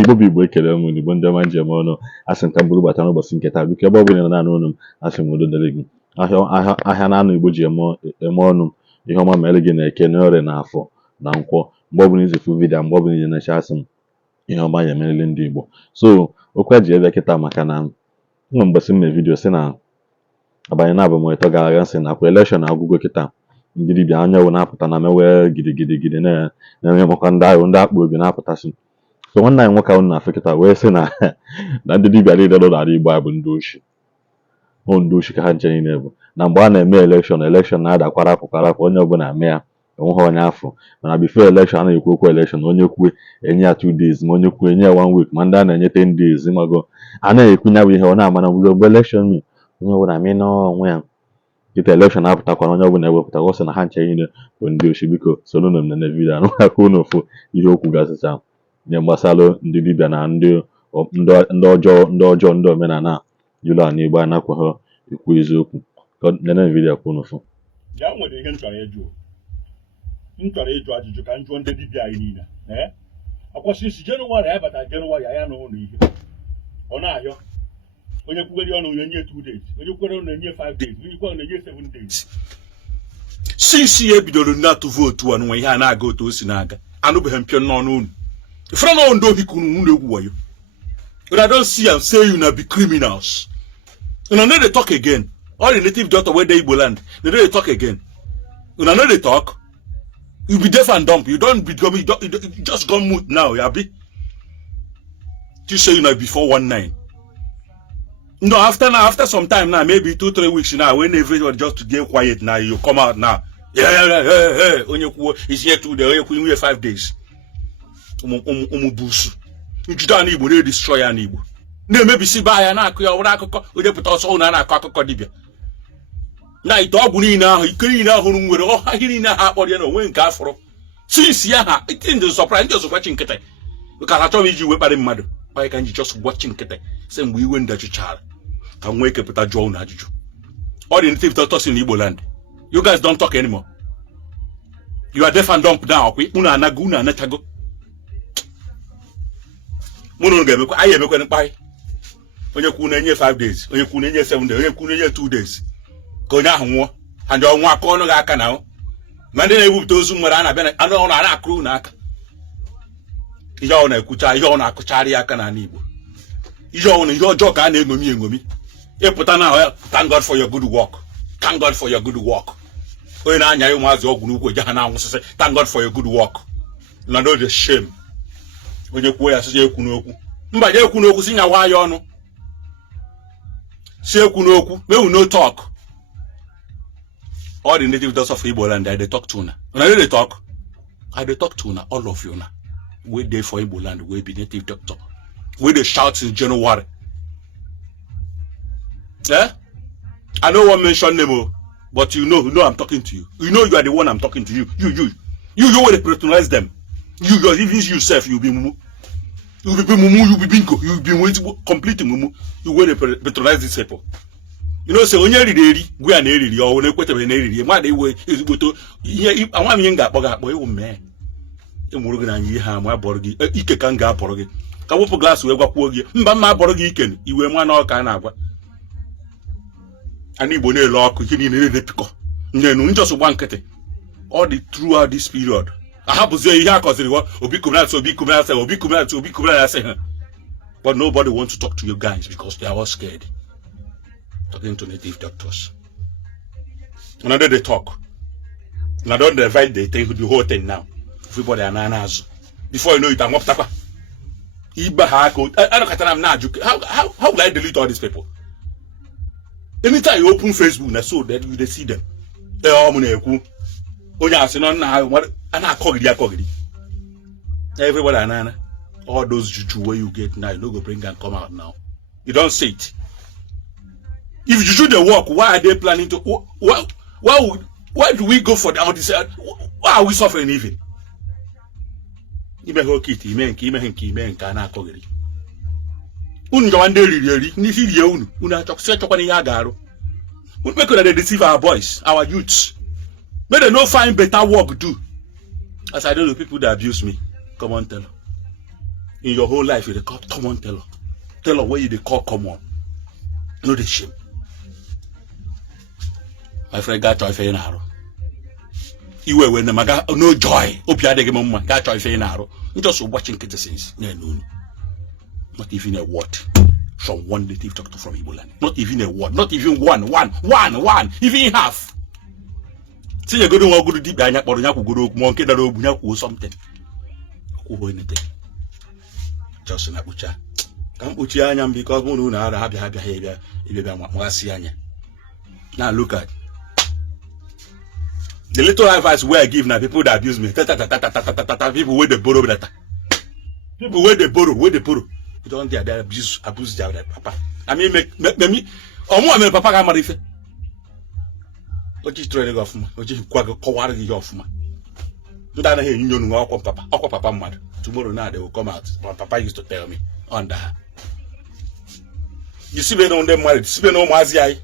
Igbo bụ Igbo ekele m Igbo ndị ọma njem ọnụ asị nka bụrụ bata n'ụbọchị nke taa biko ebe ọ bụla na-anụ ọnụ m asị m udo dịrị gị ahịa na-anụ Igbo ji eme ọnụ ihe ọma mere gị na-eke na Orie na Afọ na Nkwọ mgbe ọbụla izifu vidio mgbe ọbụla ije na-eche asị m ihe ọma ya emerele ndị Igbo so okwu eji ebe kịta maka na nwe mgbesi mme vidio si na abanye na abụmụtọ gara aga nsị nakwa elekshọn agwụgo kịta ndị dibịa anyanwụ na-apụta na mewe gidigidi na-enye makwa ndị ahụ ndị akpa obi na-apụtasị so nwanne anyị nwoke ahụ na-afụ kịta wee sị na ndị dibịa niile nọ n'ala Igbo a bụ ndị oshi ka ha nche niile bụ na mgbe a na-eme elekshọn na-adakwara akwụkwara onye ọbụla ame ya onweghị onye afọ mana bifo elekshọn a na-ekwu okwu elekshọn onye kwue enye ya 2 days ma onye kwue enye ya 1 week ma ndị a na-enye 10 days mago a na-ekwunye bụ ihe ọ na-amana mgbe elekshọn onye ọbụla amị n'onwe ya kịta elekshọn apụtakwana onye ọbụla ewepụta ọ sị na ha nche niile bụ ndị oshi biko soro na nene vidio anụaka unu ofu ihe okwu gasịcha nye gbasara ndị dibịa na ndị ọjọọ ndị omenala jụrụ ala Igbo anakwaghị ekwu eziokwu nene vidio kwụ n'ụfụ ya nwere ihe m chọrọ ịjụ ajụjụ ka m jụọ ndị dibịa anyị niile akwụsị isi Jenụwarị ya bata Jenụwarị ya na ụlọ ihe ọ na-ayọ onye kwugere ọnụ na-enye 2 days onye kwugere ọnụ na-enye 5 days onye kwugere na-enye 7 days since ya bidoro na-atụ vootu anụnwa ihe a na-aga otu o si na-aga anụbeghị mpio n'ọnụ unu ifere na ndị ohi kunu unu egwu wayo but I don't see am say you na be criminals una no dey talk again all the native doctor wey dey Igbo land they no dey talk again una no dey talk you be deaf and dumb you just gone mute now you abi you say you na before 19 no after some time now maybe 2-3 weeks now when everybody just get quiet now you come out now hey onye kwuo is here today onye kwuo inwe 5 days busu njide ana Igbo na-destroy ana Igbo na-emebisi ba ya na-akụ ya ọwụrụ akụkọ onye pụta ọsọ ụnụ a na-akọ akụkọ dibịa na ite ọgwụ niile ahụ ike niile ahụ nwere ọha ihe niile ha akpọrọ ya na onwe nke afọrọ since ya ha ndị surprise ndị ọzọkwachi nkịtị ka ha chọrọ iji wekparị mmadụ onye ka nji just gwachi nkịtị sị mgbe iwe ndachụchara ka nwee ekepụta jụọ unu ajụjụ all the native doctors in Igbo land you guys don't talk anymore you are deaf and dumb now kwa unu anago unu anachago mụnụ ga-emekwa anyị emekwa mkparị onye kwu na-enye 5 days onye kwu na-enye 7 days onye kwu na-enye 2 days ka onye ahụ nwụọ ha ndị ọnwụ aka ọnụ ga-aka na ma ndị na-ebupụta ozu nwere a na-abịa anụ ọnụ a na-akụrụ n'aka ihe ọ na-ekwucha ihe ọ na-akụcharị aka n'ala Igbo ihe ọjọọ ka a na-eṅomi ịpụta na thank God for your good work thank God for your good work onye na-anya ya ụmụazị ọgwụ n'ukwu eje ha na-anwụsịsị thank God for your good work na no the shame onye kwuo ya sị ekwu n'okwu mba je ekwu n'okwu si nyawa ya ọnụ si ekwu n'okwu mewu no talk all the native doctors of Igbo land they talk to una they talk I dey talk to una all of you na we dey for Igbo land we be native doctor we dey shout in January I no wan mention name but you know I'm talking to you you are the one I'm talking to you will patronize them even yourself you be mumu you be bingo you be complete mumu you will patronize these people say onye riri gwe a na-eriri ọ na-ekwetebe na-eriri mmadụ iwe ezigboto ihe anwa m ihe ga-akpọ iwu mee enwuru gị na anyị ihe ama abọrọ gị ike ka m ga-abọrọ gị ka wepụ glaasị wee gwakwuo gị mba mma abọrọ gị ike iwe nwa na ọka na-agwa ana Igbo na-ele ọkụ ihe niile na-edepịkọ nyenu njọsụ gba nkịtị all the throughout this period ahapụzie ihe akọziri obi kumenasị ha but nobody wants to talk to you guys because they are all scared talking to native doctors another they talk now don't divide the whole thing now everybody are nanas before you know it I'm up tapa iba ha ko I don't katana na aju how will I delete all these people anytime you open Facebook na so that you dey see them ọ mụ na-ekwu onye asị nọ na ana akọgidi everybody anana all those juju where you get now you no go bring and come out now you don't say it if juju dey work why are they planning to why do we go for all this why are we suffering even ime hokiti ime nke ana akọgidi unu jawa ndị riri n'isi rie unu achọkwa n'ihe a ga-arụ unu mekọrọ they deceive our boys our youths may they no find better work do as I know the people that abuse me come on tell in your whole life you dey call common tailor. Tailor where you dey call common. No dey shame. My friend got to fair narrow. Iwe when the maga no joy. Opia de mama got to fair narrow. Just watching citizens. No. Not even a word from one native doctor from Igbo Land. Not even a word. Not even one. Even half. See you go to deep down or go monkey that or something. Who anything. Just in a butcher. Come put your because moon are happy behavior if you want. Now look at the little advice where I give now people that abuse me. People where they borrow that. People where they borrow. You don't dare abuse their papa. I mean make me or more me papa ga marife. Oji training of ma. Oji kwari gi of ma. Nda na he nyonu ngwa papa. Okwa papa mad. Tomorrow now they will come out. My papa used to tell me on that. You see when on them married, see when no mazi ai.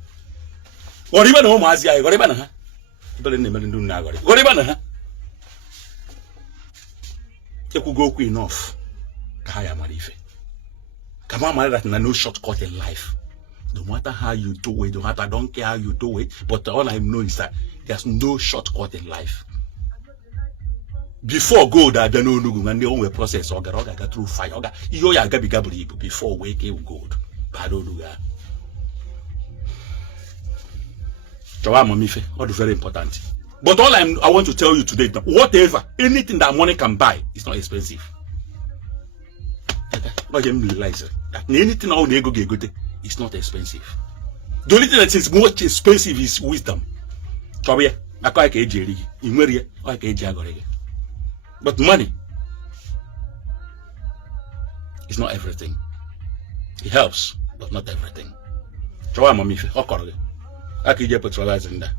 Or even no mazi ai, goriba na ha. Don't name ndu na gori. Goriba na ha. You could go enough. Kaya marife. Come on, man, that no shortcut in life. No matter how you do it, I don't care how you do it, but all I know is that there's no shortcut in life. Before gold, I don't know, and the only process, or get through fire, you are going to be before waking gold. I don't do that. All very important. But all I want to tell you today, whatever, anything that money can buy is not expensive. But you realize that anything all ego get is not expensive. The only thing that is much expensive is wisdom. But money is not everything. It helps, but not everything. I petrolize in that.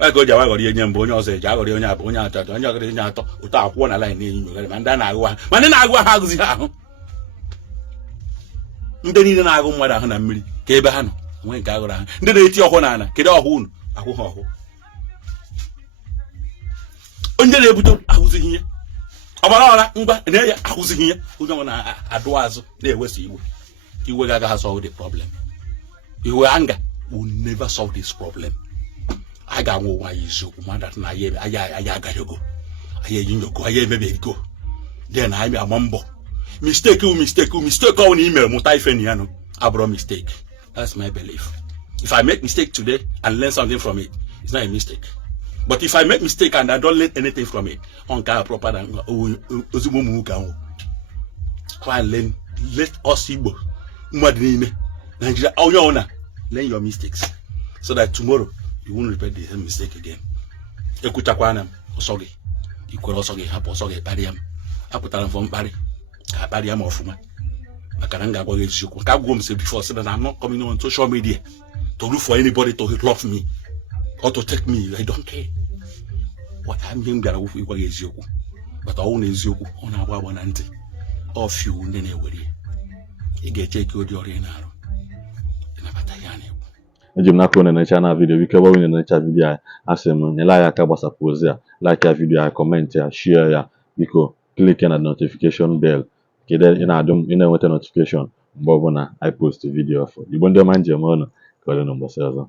I go Java or Yan Bono, say Java or Bonya, Tonya, without one line in and then I go. Man, then I go house it. Ndeni na agụ mmadụ ahụ na mmiri ka ebe ha nọ nwee nke agụrụ ahụ ndị na-eti ọhụụ na ana kedu ọhụụ unu ahụhụ ọhụụ onye na-ebute ahụzighị ihe ọbara ọra ngwa na-enye ahụzighị ihe onye ọ na-adụ azụ na-ewesa iwe ga-agaghị solve the problem. Iwe anger will never solve this problem. I ga nwe nwa eziokwu mmadụ na ya agaghị ogo anyị eyi nyogo anyị emebeghị go then anyị ama mbọ mistake on email multi-feniano abro mistake. That's my belief. If I make mistake today and learn something from it, it's not a mistake. But if I make mistake and I don't learn anything from it, on kind of proper than try and learn. Let us Igbo Nigeria learn your mistakes so that tomorrow you won't repeat the same mistake again. Ekutakwana osogi. You could also get hapo osogi pariam. Aputala from pari. I am off, man. I can't go against you. I say before, said that I'm not coming on social media to look for anybody to love me or to take me. I don't care. What I'm doing, that will be against you. But I own is you on our one auntie. Off you, and then you get take your dinner. Eji m n'aka unu na-echa na video biko ebe unu na-echa video a asị m nyela ya aka gbasapụ ozi a like ya video a comment ya share ya biko click na notification bell ka ị na-enweta notification mgbe ọbụla I post video ọfụ Igbo ndị ọma njem ọnụ ka ọ dị n'ụbọchị ọzọ.